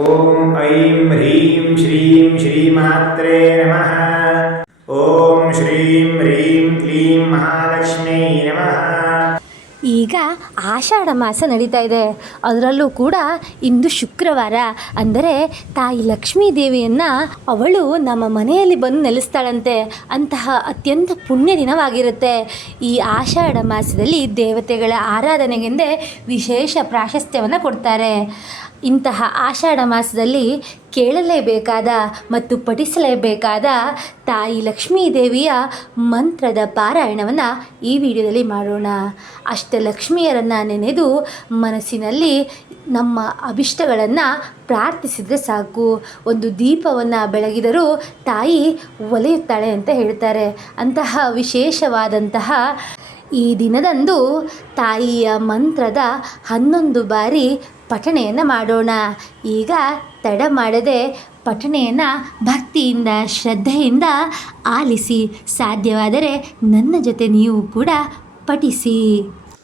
ಓಂ ಐಂ ಹ್ರೀಂ ಶ್ರೀಂ ಶ್ರೀಮಾತ್ರೇ ನಮಃ. ಓಂ ಶ್ರೀಂ ಹ್ರೀಂ ಕ್ಲೀಂ ಮಹಾಲಕ್ಷ್ಮೀ ನಮಃ. ಈಗ ಆಷಾಢ ಮಾಸ ನಡೀತಾ ಇದೆ. ಅದರಲ್ಲೂ ಕೂಡ ಇಂದು ಶುಕ್ರವಾರ, ಅಂದರೆ ತಾಯಿ ಲಕ್ಷ್ಮೀ ದೇವಿಯನ್ನು ಅವಳು ನಮ್ಮ ಮನೆಯಲ್ಲಿ ಬಂದು ನೆಲೆಸ್ತಾಳಂತೆ. ಅಂತಹ ಅತ್ಯಂತ ಪುಣ್ಯ ದಿನವಾಗಿರುತ್ತೆ. ಈ ಆಷಾಢ ಮಾಸದಲ್ಲಿ ದೇವತೆಗಳ ಆರಾಧನೆಗೆಂದೇ ವಿಶೇಷ ಪ್ರಾಶಸ್ತ್ಯವನ್ನು ಕೊಡ್ತಾರೆ. ಇಂತಹ ಆಷಾಢ ಮಾಸದಲ್ಲಿ ಕೇಳಲೇಬೇಕಾದ ಮತ್ತು ಪಠಿಸಲೇಬೇಕಾದ ತಾಯಿ ಲಕ್ಷ್ಮೀ ದೇವಿಯ ಮಂತ್ರದ ಪಾರಾಯಣವನ್ನು ಈ ವಿಡಿಯೋದಲ್ಲಿ ಮಾಡೋಣ. ಅಷ್ಟಲಕ್ಷ್ಮಿಯರನ್ನು ನೆನೆದು ಮನಸ್ಸಿನಲ್ಲಿ ನಮ್ಮ ಅಭಿಷ್ಟಗಳನ್ನು ಪ್ರಾರ್ಥಿಸಿದರೆ ಸಾಕು. ಒಂದು ದೀಪವನ್ನು ಬೆಳಗಿದರೂ ತಾಯಿ ಒಲೆಯುತ್ತಾಳೆ ಅಂತ ಹೇಳ್ತಾರೆ. ಅಂತಹ ವಿಶೇಷವಾದಂತಹ ಈ ದಿನದಂದು ತಾಯಿಯ ಮಂತ್ರದ 11 ಬಾರಿ ಪಠಣೆಯನ್ನು ಮಾಡೋಣ. ಈಗ ತಡ ಮಾಡದೆ ಪಠಣೆಯನ್ನು ಭಕ್ತಿಯಿಂದ ಶ್ರದ್ಧೆಯಿಂದ ಆಲಿಸಿ. ಸಾಧ್ಯವಾದರೆ ನನ್ನ ಜೊತೆ ನೀವು ಕೂಡ ಪಠಿಸಿ.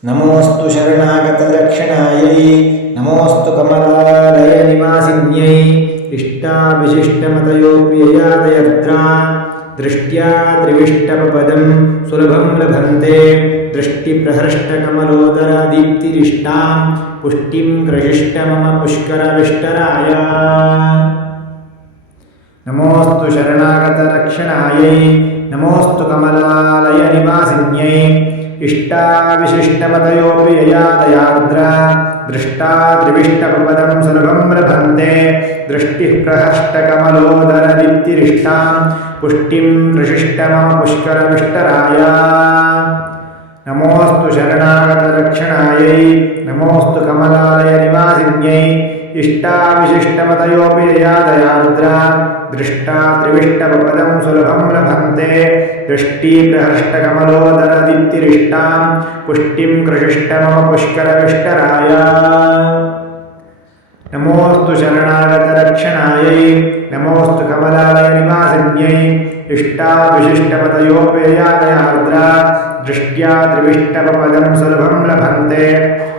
ನಮೋಸ್ತು ಶರಣಾಗತ ಲಕ್ಷಣಾಯೈ, ನಮೋಸ್ತು ಕಮಲಾಲಯ ನಿವಾಸಿನ್ಯೈ, ಇಷ್ಟಾವಿಶಿಷ್ಟಮತಯೋಪ್ಯಯಾದಯತ್ರ ದೃಷ್ಟ್ಯಾ ತ್ರಿವಿಷ್ಟಪದಂ ಸುಲಭಂ ಲಭಂತೆ. ದೃಷ್ಟಿಪ್ರಹೃಷ್ಟಕಮಲೋದರ ದೀಪ್ತಿರಿಷ್ಟಾಂ ಪುಷ್ಟಿಂ ಕೃಷಿಷ್ಟ ಮಮ ಪುಷ್ಕರವಿಷ್ಟರಾಯ. ನಮೋಸ್ತು ಶರಣಾಗತ ರಕ್ಷಣಾಯೈ, ನಮೋಸ್ತು ಕಮಲಾಲಯ ನಿವಾಸಿನ್ಯೈ, ಇಷ್ಟಾವಿಶಿಷ್ಟಮತಯೋಪಿ ಯಯಾದಯಾರ್ದ್ರ ದೃಷ್ಟಾ ತ್ರಿವಿಷ್ಟಪದಂ ಸುಲಭಂ ಲಭಂತೆ. ದೃಷ್ಟಿಃ ಪ್ರಹಷ್ಟಕಮಲೋದರ ದೀಪ್ತಿರಿಷ್ಟಾಂ ಪುಷ್ಟಿಂ ಕೃಷಿಷ್ಟ ಮಮ ಪುಷ್ಕರವಿಷ್ಟರಾಯ. ನಮೋಸ್ತು ಶರಣಾಗತ ರಕ್ಷಣಾಯೈ, ನಮೋಸ್ತು ಕಮಲಾಲಯ ನಿವಾಸಿನ್ಯೈ, ಇಷ್ಟಾವಿಶಿಷ್ಟಮತಯೋಪಿ ಯಯಾದಯಾರ್ದ್ರ ದೃಷ್ಟಾ ತ್ರಿವಿಷ್ಟಪದಂ ಸುಲಭಂ ಲಭಂತೆ. ದೃಷ್ಟಿ ಪ್ರಹೃಷ್ಟಕಮಲೋದರ ದೀಪ್ತಿರಿಷ್ಟಾಂ ಪುಷ್ಟಿಂ ಕೃಷಿಷ್ಟ ಮಮ ಪುಷ್ಕರವಿಷ್ಟರಾಯ. ನಮೋಸ್ತು ಶರಣಾಗತ ರಕ್ಷಣಾಯೈ, ನಮೋಸ್ತು ಕಮಲಾಲಯ ನಿವಾಸಿನ್ಯೈ, ಇಷ್ಟಾವಿಶಿಷ್ಟಮತಯೋಪಿ ಯಯಾದಯಾರ್ದ್ರ ದೃಷ್ಟ್ಯಾ ತ್ರಿವಿಷ್ಟಪದಂ ಸುಲಭಂ ಲಭಂತೆ.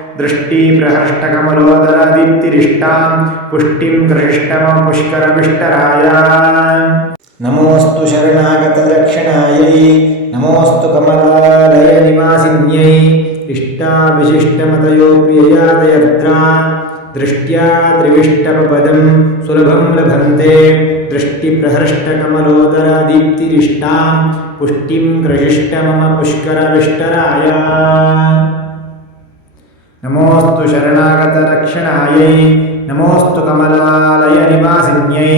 ದೃಷ್ಟಿ ಪ್ರಹೃಷ್ಟಕಮಲೋದರ ದೀಪ್ತಿರಿಷ್ಟಾಂ ಪುಷ್ಟಿಂ ಕೃಷಿಷ್ಟ ಮಮ ಪುಷ್ಕರವಿಷ್ಟರಾಯ. ನಮೋಸ್ತು ಶರಣಾಗತ ಲಕ್ಷಣಾಯೈ, ನಮೋಸ್ತು ಕಮಲಾಲಯ ನಿವಾಸಿನ್ಯೈ, ಇಷ್ಟಾವಿಶಿಷ್ಟಮತಯೋಪಿ ಯಯಾದಯತ್ರ ದೃಷ್ಟ್ಯಾ ತ್ರಿವಿಷ್ಟಪದಂ ಸುಲಭಂ ಲಭಂತೆ. ದೃಷ್ಟಿಪ್ರಹೃಷ್ಟಕಮಲೋದರ ದೀಪ್ತಿರಿಷ್ಟಾಂ ಪುಷ್ಟಿಂ ಕೃಷಿಷ್ಟ ಮಮ ಪುಷ್ಕರವಿಷ್ಟರಾಯ. ನಮೋಸ್ತು ಶರಣಾಗತ ರಕ್ಷಣಾಯೈ, ನಮೋಸ್ತು ಕಮಲಾಲಯ ನಿವಾಸಿನ್ಯೈ,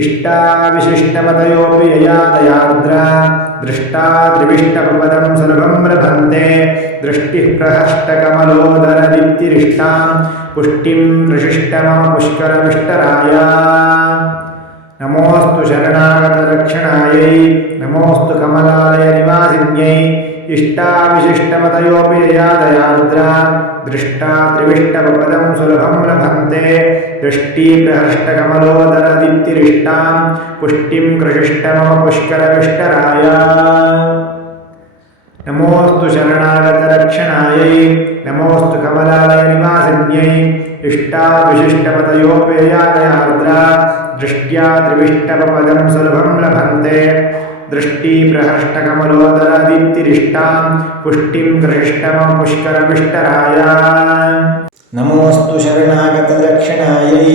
ಇಷ್ಟಾವಿಶಿಷ್ಟಮತಯೋಪಿ ಯಯಾದಯಾರ್ದ್ರ ದೃಷ್ಟಾ ತ್ರಿವಿಷ್ಟಪದಂ ಸುಲಭಂ ಲಭಂತೆ. ದೃಷ್ಟಿಃ ಪ್ರಹೃಷ್ಟಕಮಲೋದರ ದೀಪ್ತಿರಿಷ್ಟಾಂ ಪುಷ್ಟಿಂ ಕೃಷಿಷ್ಟ ಮಮ ಪುಷ್ಕರವಿಷ್ಟರಾಯ. ನಮೋಸ್ತು ಶರಣಾಗತ ರಕ್ಷಣಾಯೈ, ನಮೋಸ್ತು ಕಮಲಾಲಯ ನಿವಾಸಿನ್ಯೈ, ಇಷ್ಟಾವಿಶಿಷ್ಟಮತಯೋಪಿ ಯಯಾದಯಾರ್ದ್ರ ದೃಷ್ಟಾ ತ್ರಿವಿಷ್ಟಪದಂ ಸುಲಭಂ ಲಭಂತೆ. ದೃಷ್ಟಿ ಪ್ರಹೃಷ್ಟಕಮಲೋದರ ದೀಪ್ತಿರಿಷ್ಟಾಂ ಪುಷ್ಟಿಂ ಕೃಷಿಷ್ಟ ಮಮ ಪುಷ್ಕರವಿಷ್ಟರಾಯ. ನಮೋಸ್ತು ಶರಣಾಗತ ರಕ್ಷಣಾಯೈ, ನಮೋಸ್ತು ಕಮಲಾಲಯ ನಿವಾಸಿನ್ಯೈ, ಇಷ್ಟಾವಿಶಿಷ್ಟಮತಯೋಪಿ ಯಯಾದಯಾರ್ದ್ರ ದೃಷ್ಟ್ಯಾ ತ್ರಿವಿಷ್ಟಪದಂ ಸುಲಭಂ ಲಭಂತೆ. ದೃಷ್ಟಿ ಪ್ರಹೃಷ್ಟಕಮಲೋದರ ದೀಪ್ತಿರಿಷ್ಟಾಂ ಪುಷ್ಟಿಂ ಕೃಷಿಷ್ಟ ಮಮ ಪುಷ್ಕರವಿಷ್ಟರಾಯ. ನಮೋಸ್ತು ಶರಣಾಗತ ಲಕ್ಷಣಾಯೈ,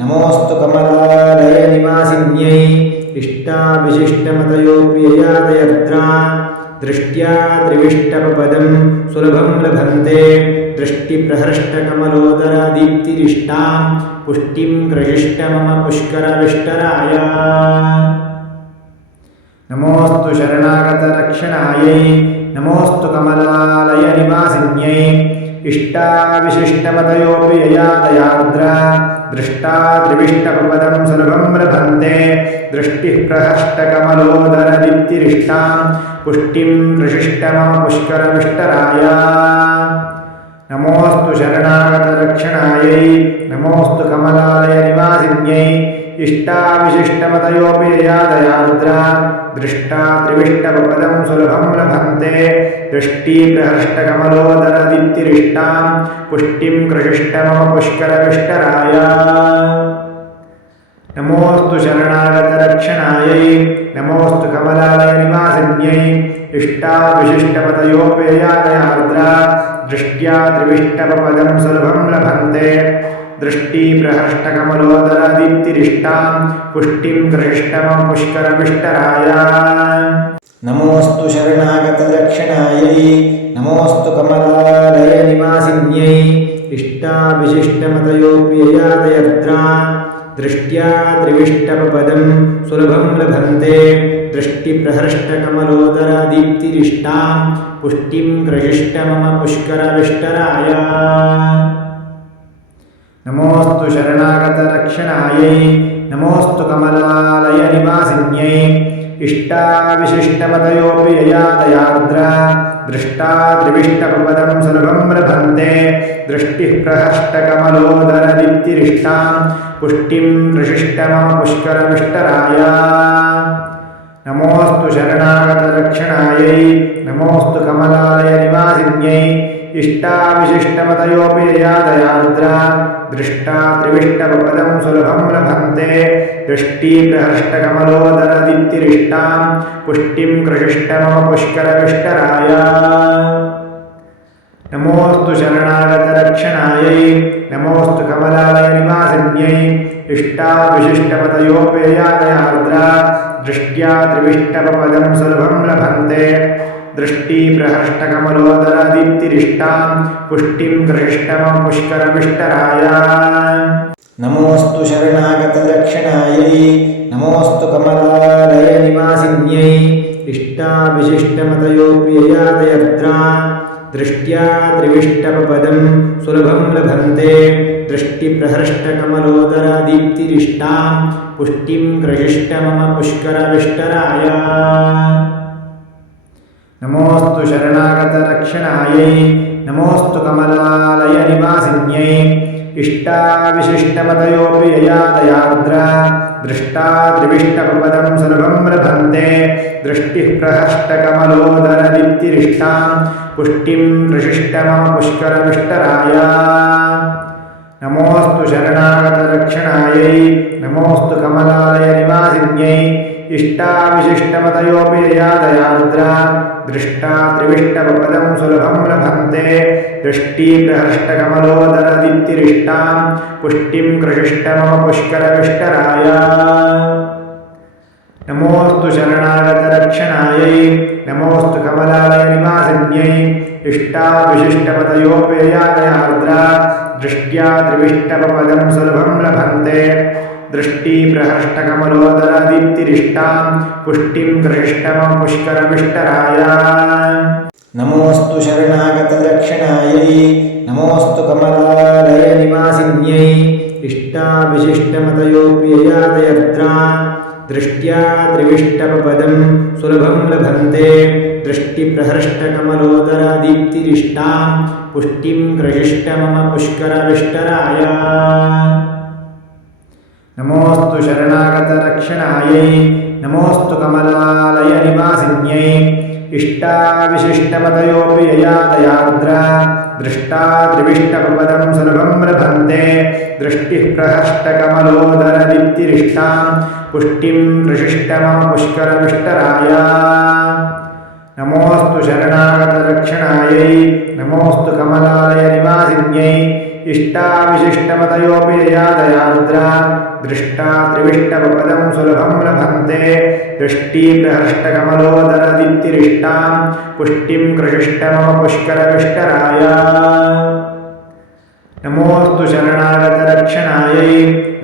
ನಮೋಸ್ತು ಕಮಲಾಲಯ ನಿವಾಸಿನ್ಯೈ, ಇಷ್ಟಾವಿಶಿಷ್ಟಮತಯೋಪಿ ಯಯಾದಯತ್ರ ದೃಷ್ಟ್ಯಾ ತ್ರಿವಿಷ್ಟಪದಂ ಸುಲಭಂ ಲಭಂತೆ. ದೃಷ್ಟಿಪ್ರಹೃಷ್ಟಕಮಲೋದರ ದೀಪ್ತಿರಿಷ್ಟಾಂ ಪುಷ್ಟಿಂ ಕೃಷಿಷ್ಟ ಮಮ ಪುಷ್ಕರವಿಷ್ಟರಾಯ. ನಮೋಸ್ತು ಶರಣಾಗತ ರಕ್ಷಣಾಯೈ, ನಮೋಸ್ತು ಕಮಲಾಲಯ ನಿವಾಸಿನ್ಯೈ, ಇಷ್ಟಾವಿಶಿಷ್ಟಮತಯೋಪಿ ಯಯಾದಯಾರ್ದ್ರ ದೃಷ್ಟಾ ತ್ರಿವಿಷ್ಟಪದಂ ಸುಲಭಂ ಲಭಂತೆ. ದೃಷ್ಟಿಃ ಪ್ರಹೃಷ್ಟಕಮಲೋದರ ದೀಪ್ತಿರಿಷ್ಟಾಂ ಪುಷ್ಟಿಂ ಕೃಷಿಷ್ಟ ಮಮ ಪುಷ್ಕರವಿಷ್ಟರಾಯ. ನಮೋಸ್ತು ಶರಣಾಗತ ರಕ್ಷಣಾಯೈ, ನಮೋಸ್ತು ಕಮಲಾಲಯ ನಿವಾಸಿನ್ಯೈ, ಇಷ್ಟಾವಿಶಿಷ್ಟಮತಯೋಪಿ ಯಯಾದಯಾರ್ದ್ರ ದೃಷ್ಟಾ ತ್ರಿವಿಷ್ಟಪದಂ ಸುಲಭಂ ಲಭಂತೆ. ದೃಷ್ಟಿ ಪ್ರಹೃಷ್ಟಕಮಲೋದರ ದೀಪ್ತಿರಿಷ್ಟಾಂ ಪುಷ್ಟಿಂ ಕೃಷಿಷ್ಟ ಮಮ ಪುಷ್ಕರವಿಷ್ಟರಾಯ. नमोऽस्तु शरणागतरक्षणायै नमोऽस्तु कमलालयनिवासिन्यै इष्टाविशिष्टपतयोपेयादयार्द्रा दृष्ट्या त्रिविष्टपदं सुलभं लभन्ते दृष्टिप्रहष्टकमलोदरदीप्तिरिष्टां पुष्टिं कृष्टमं पुष्करविष्टराय नमोऽस्तु शरणागतरक्षणायै नमोऽस्तु कमलालयनिवासिन्यै इष्टाविशिष्टमतयोप्ययादयर्द्रा दृष्ट्या त्रिविष्टपदं सुलभं लभन्ते दृष्टिप्रहृष्टकमलोदरदीप्तिरिष्टां पुष्टिं कृष्टमम पुष्करविष्टराय नमोऽस्तु शरणागतरक्षणायै नमोऽस्तु कमलालयनिवासिन्यै इष्टाविशिष्टमतयोऽपि ययादयार्द्रा दृष्टा त्रिविष्टपदं सुलभं लभन्ते दृष्टिः प्रहष्टकमलोदरदीप्तिरिष्टां पुष्टिं प्रशिष्टमम पुष्करविष्टराय नमोऽस्तु शरणागतरक्षणायै नमोऽस्तु कमलालयनिवासिन्यै इष्टाविशिष्टमतयोऽपि ययादयार्द्रा दृष्टा त्रिविष्टपदं सुलभं लभन्ते दृष्टिप्रहष्टकमलोदरदीप्तिरिष्टां पुष्टिं कृष्टमम पुष्करविष्टराय नमोऽस्तु शरणागतरक्षणायै नमोऽस्तु कमलालयनिवासिन्यै इष्टाविशिष्टमतयोपेयादयार्द्रा दृष्ट्या त्रिविष्टपदं सुलभं लभन्ते दृष्टिप्रहष्टकमलोदरदीप्तिरिष्टां पुष्टिं कृष्टमं पुष्करविष्टराय नमोऽस्तु शरणागतरक्षणायै नमोऽस्तु कमलालयनिवासिन्यै इष्टाविशिष्टमतयोप्ययादयर्द्रा दृष्ट्या त्रिविष्टपदं सुलभं लभन्ते दृष्टिप्रहृष्टकमलोदरदीप्तिरिष्टां पुष्टिं कृष्टमम पुष्करविष्टराय नमोऽस्तु शरणागतरक्षणायै नमोऽस्तु कमलालयनिवासिन्यै इष्टाविशिष्टमतयोऽपि ययादयार्द्रा दृष्टा त्रिविष्टपदं सुलभं लभन्ते दृष्टिः प्रहष्टकमलोदरदीप्तिरिष्टां पुष्टिं प्रशिष्टमम पुष्करविष्टराय नमोऽस्तु शरणागतरक्षणायै नमोऽस्तु कमलालयनिवासिन्यै इष्टाविशिष्टमतयोऽपि ययादयार्द्रा दृष्टा त्रिविष्टपदं सुलभं लभन्ते दृष्टिप्रहष्टकमलोदरदीप्तिरिष्टां पुष्टिं कृष्टमम पुष्करविष्टराय नमोऽस्तु शरणागतरक्षणायै नमोऽस्तु कमलालयनिवासिन्यै इष्टाविशिष्टमतयोपेयादयार्द्रा दृष्ट्या त्रिविष्टपदं सुलभं लभन्ते दृष्टिप्रहष्टकमलोदरदीप्तिरिष्टां पुष्टिं कृष्टमं पुष्करविष्टराय नमोऽस्तु शरणागतरक्षणायै नमोऽस्तु कमलालयनिवासिन्यै इष्टाविशिष्टमतयोप्ययादयर्द्रा दृष्ट्या त्रिविष्टपदं सुलभं लभन्ते दृष्टिप्रहृष्टकमलोदरदीप्तिरिष्टां पुष्टिं कृष्टमम पुष्करविष्टराय नमोऽस्तु शरणागतरक्षणायै नमोऽस्तु कमलालयनिवासिन्यै इष्टाविशिष्टमतयोऽपि ययादयार्द्रा दृष्टा त्रिविष्टपदं सुलभं लभन्ते दृष्टिः प्रहष्टकमलोदरदीप्तिरिष्टां पुष्टिं कृष्टमम पुष्करविष्टराय नमोऽस्तु शरणागतरक्षणायै नमोऽस्तु कमलालयनिवासिन्यै इष्टाविशिष्टमतयोऽपि ययादयार्द्रा दृष्टा त्रिविष्टपदं सुलभं लभन्ते दृष्टिप्रहष्टकमलोदरदीप्तिरिष्टां पुष्टिं कृष्टमम पुष्करविष्टराय नमोऽस्तु शरणागतरक्षणायै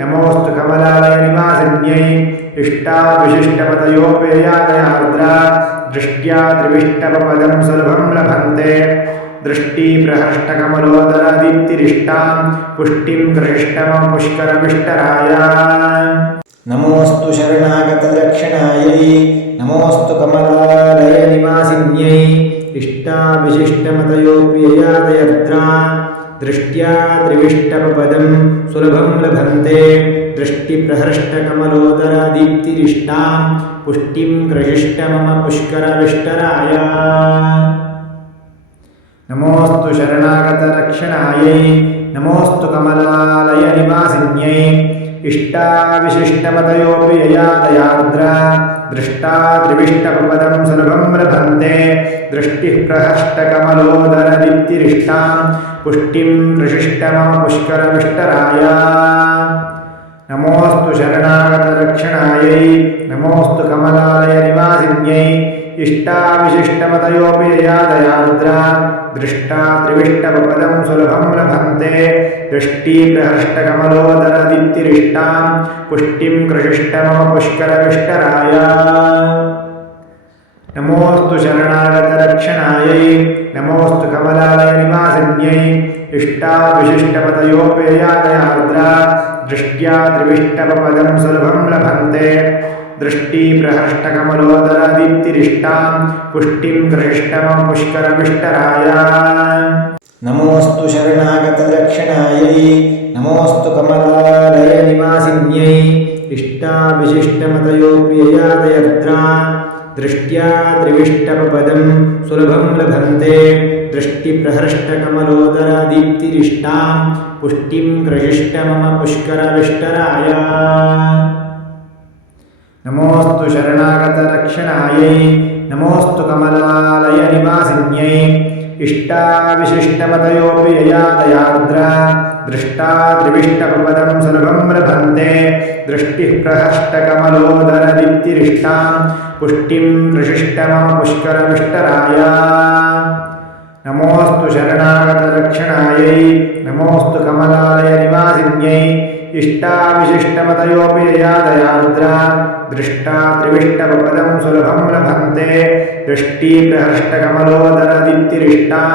नमोऽस्तु कमलालयनिवासिन्यै इष्टाविशिष्टमतयोपेयादयार्द्रा दृष्ट्या त्रिविष्टपदं सुलभं लभन्ते दृष्टिप्रहष्टकमलोदरदीप्तिरिष्टां पुष्टिं कृष्टमं पुष्करविष्टराय नमोऽस्तु शरणागतरक्षणायै नमोऽस्तु कमलालयनिवासिन्यै इष्टाविशिष्टमतयोप्ययादयर्द्रा दृष्ट्या त्रिविष्टपदं सुलभं लभन्ते दृष्टिप्रहृष्टकमलोदरदीप्तिरिष्टां पुष्टिं कृष्टमम पुष्करविष्टराय नमोऽस्तु शरणागतरक्षणायै नमोऽस्तु कमलालयनिवासिन्यै इष्टाविशिष्टमतयोऽपि यया दयार्द्रा दृष्टा त्रिविष्टपदं सुलभं लभन्ते दृष्टिः प्रहष्टकमलोदरदीप्तिरिष्टां पुष्टिं प्रशिष्टमम पुष्करविष्टराय नमोऽस्तु शरणागतरक्षणायै नमोऽस्तु कमलालयनिवासिन्यै इष्टाविशिष्टमतयोऽपि यया दयार्द्रा दृष्टा त्रिविष्टपदं सुलभं लभन्ते दृष्टिप्रहष्टकमलोदरदीप्तिरिष्टां पुष्टिं कृशिष्टमम पुष्करविष्टराय नमोऽस्तु शरणागतरक्षणायै नमोऽस्तु कमलालयनिवासिन्यै इष्टाविशिष्टमतयोऽपि यया दयार्द्रा दृष्ट्या त्रिविष्टपदं सुलभं लभन्ते दृष्टिप्रहष्टकमलोदरदीप्तिरिष्टां पुष्टिं कृशिष्टमम पुष्करविष्टराय नमोऽस्तु शरणागतरक्षणायै नमोऽस्तु कमलालयनिवासिन्यै इष्टाविशिष्टमतयोऽपि यया दयार्द्रा दृष्ट्या त्रिविष्टपदं सुलभं लभन्ते दृष्टिप्रहष्टकमलोदरदीप्तिरिष्टां पुष्टिं कृशिष्टमम पुष्करविष्टराय नमोऽस्तु शरणागतरक्षणायै नमोऽस्तु कमलालयनिवासिन्यै इष्टाविशिष्टमतयोऽपि यया दयार्द्रा दृष्टा त्रिविष्टपदं सुलभं लभन्ते दृष्टिः प्रहष्टकमलोदरदीप्तिरिष्टां पुष्टिं कृशिष्टमम पुष्करविष्टराय नमोऽस्तु शरणागतरक्षणायै नमोऽस्तु कमलालयनिवासिन्यै इष्टाविशिष्टमतयोऽपि यया दयार्द्रा दृष्टा त्रिविष्टपदं सुलभं लभन्ते दृष्टिप्रहष्टकमलोदरदीप्तिरिष्टां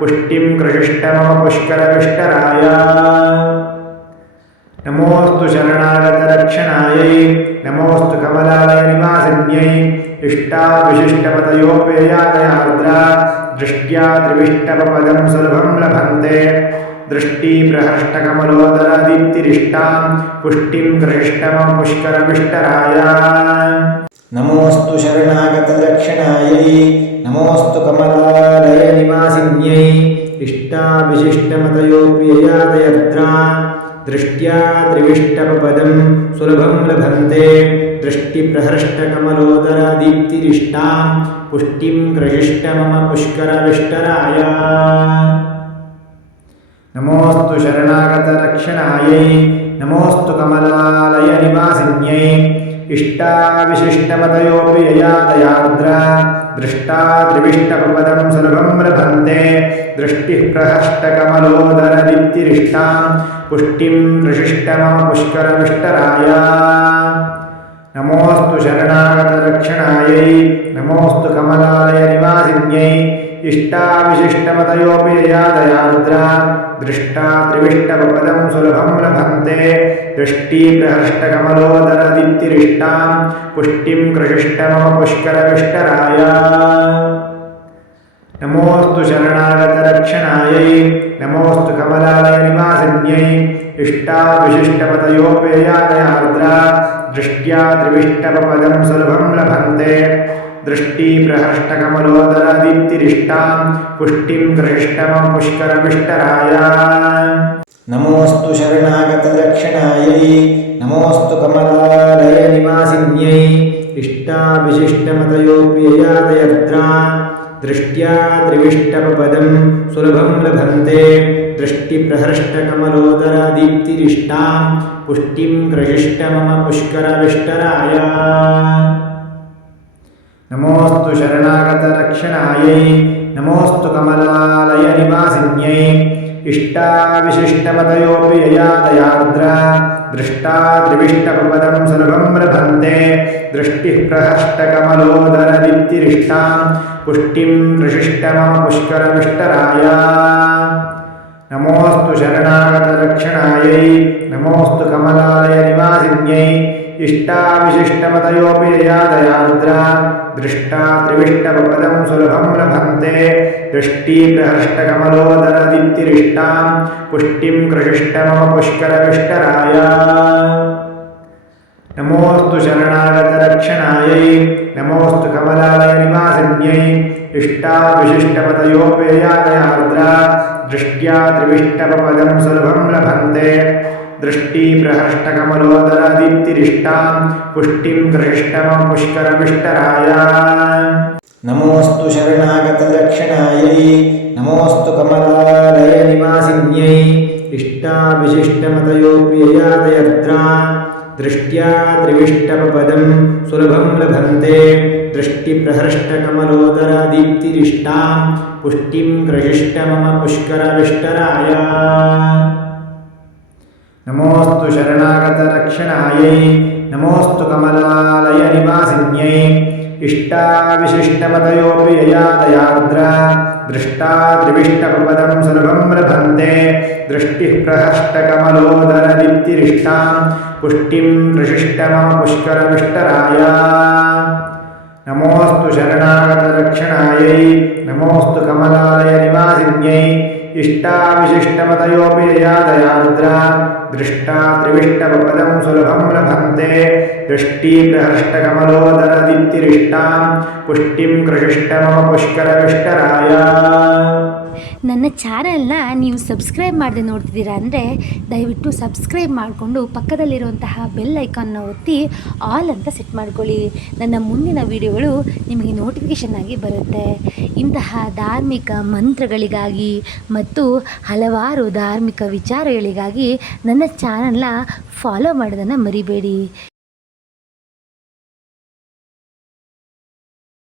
पुष्टिं कृशिष्टमम पुष्करविष्टराय नमोऽस्तु शरणागतरक्षणायै नमोऽस्तु कमलालयनिवासिन्यै इष्टाविशिष्टमतयोऽपि यया दयार्द्रा दृष्ट्या त्रिविष्टपदं सुलभं लभन्ते दृष्टिप्रहष्टकमलोदरदीप्तिरिष्टां पुष्टिं कृशिष्टमम पुष्करविष्टराय नमोऽस्तु शरणागतरक्षणायै नमोऽस्तु कमलालयनिवासिन्यै इष्टाविशिष्टमतयोऽपि यया दयार्द्रा दृष्ट्या त्रिविष्टपदं सुलभं लभन्ते दृष्टिप्रहष्टकमलोदरदीप्तिरिष्टां पुष्टिं कृशिष्टमम पुष्करविष्टराय नमोऽस्तु शरणागतरक्षणायै नमोऽस्तु कमलालयनिवासिन्यै इष्टाविशिष्टमतयोऽपि यया दयार्द्रा दृष्टा त्रिविष्टपदं सुलभं लभन्ते दृष्टिः प्रहष्टकमलोदरदीप्तिरिष्टां पुष्टिं कृशिष्टमम पुष्करविष्टराय नमोऽस्तु शरणागतरक्षणायै नमोऽस्तु कमलालयनिवासिन्यै इष्टाविशिष्टमतयोऽपि यया दयार्द्रा दृष्टा त्रिविष्टपदं सुलभं लभन्ते दृष्टिप्रहष्टकमलोदरदीप्तिरिष्टां पुष्टिं कृशिष्टमम पुष्करविष्टराय नमोऽस्तु शरणागतरक्षणायै नमोऽस्तु कमलालयनिवासिन्यै इष्टाविशिष्टमतयोऽपि यया दयार्द्रा दृष्ट्या त्रिविष्टपदं सुलभं लभन्ते दृष्टिप्रहष्टकमलोदरदीप्तिरिष्टां पुष्टिं कृशिष्टमम पुष्करविष्टराय नमोऽस्तु शरणागतरक्षणायै नमोऽस्तु कमलालयनिवासिन्यै इष्टाविशिष्टमतयोऽपि यया दयार्द्रा दृष्ट्या त्रिविष्टपदं सुलभं लभन्ते दृष्टिप्रहष्टकमलोदरदीप्तिरिष्टां पुष्टिं कृशिष्टमम पुष्करविष्टराय नमोऽस्तु शरणागतरक्षणायै नमोऽस्तु कमलालयनिवासिन्यै इष्टाविशिष्टमतयोऽपि यया दयार्द्रा दृष्टा त्रिविष्टपदं सुलभं लभन्ते दृष्टिः प्रहष्टकमलोदरदीप्तिरिष्टां पुष्टिं कृशिष्टमम पुष्करविष्टराय नमोऽस्तु शरणागतरक्षणायै नमोऽस्तु कमलालयनिवासिन्यै इष्टाविशिष्टमतयोऽपि यया दयार्द्रा दृष्टा त्रिविष्टपदं सुलभं लभन्ते दृष्टिप्रहष्टकमलोदरदीप्तिरिष्टां पुष्टिं कृशिष्टमम पुष्करविष्टराय नमोऽस्तु शरणागतरक्षणायै नमोऽस्तु कमलालयनिवासिन्यै इष्टाविशिष्टमतयोऽपि यया दयार्द्रा दृष्ट्या त्रिविष्टपदं सुलभं लभन्ते दृष्टिप्रहर्ष्टकमलोदरदीप्तिरिष्टां पुष्टिं कृशिष्टमं पुष्करमिष्टराय नमोऽस्तु शरणागतदक्षिणायै नमोऽस्तु कमलालयनिवासिन्यै इष्टाविशिष्टमतयोऽप्ययातयत्रा दृष्ट्या त्रिविष्टपदं सुलभं लभन्ते दृष्टिप्रहर्ष्टकमलोदरदीप्तिरिष्टां पुष्टिं कृशिष्टमम पुष्करविष्टराय नमोऽस्तु शरणागतरक्षणायै नमोऽस्तु कमलालयनिवासिन्यै इष्टाविशिष्टमतयोऽपि ययादयार्द्रा दृष्टा त्रिविष्टपदं सुलभं लभन्ते दृष्टिः प्रहष्टकमलोदरदीप्तिरिष्टां पुष्टिं कृशिष्टमम पुष्करविष्टराय नमोऽस्तु शरणागतरक्षणायै नमोऽस्तु कमलालयनिवासिन्यै इष्टाविशिष्टमतयोऽपि ययादयार्द्रा दृष्टा त्रिविष्टपदं सुलभं लभन्ते दृष्टिप्रहर्ष्टकमलोदरदीप्तिरिष्टां पुष्टिं कृशिष्टमम पुष्करविष्टराय ನನ್ನ ಚಾನಲ್ನ ನೀವು ಸಬ್ಸ್ಕ್ರೈಬ್ ಮಾಡದೆ ನೋಡ್ತಿದ್ದೀರಾ ಅಂದರೆ ದಯವಿಟ್ಟು ಸಬ್ಸ್ಕ್ರೈಬ್ ಮಾಡಿಕೊಂಡು ಪಕ್ಕದಲ್ಲಿರುವಂತಹ ಬೆಲ್ ಐಕಾನ್ನ ಒತ್ತಿ ಆಲ್ ಅಂತ ಸೆಟ್ ಮಾಡ್ಕೊಳ್ಳಿ. ನನ್ನ ಮುಂದಿನ ವಿಡಿಯೋಗಳು ನಿಮಗೆ ನೋಟಿಫಿಕೇಷನ್ ಆಗಿ ಬರುತ್ತೆ. ಇಂತಹ ಧಾರ್ಮಿಕ ಮಂತ್ರಗಳಿಗಾಗಿ ಮತ್ತು ಹಲವಾರು ಧಾರ್ಮಿಕ ವಿಚಾರಗಳಿಗಾಗಿ ನನ್ನ ಚಾನಲ್ನ ಫಾಲೋ ಮಾಡೋದನ್ನು ಮರಿಬೇಡಿ.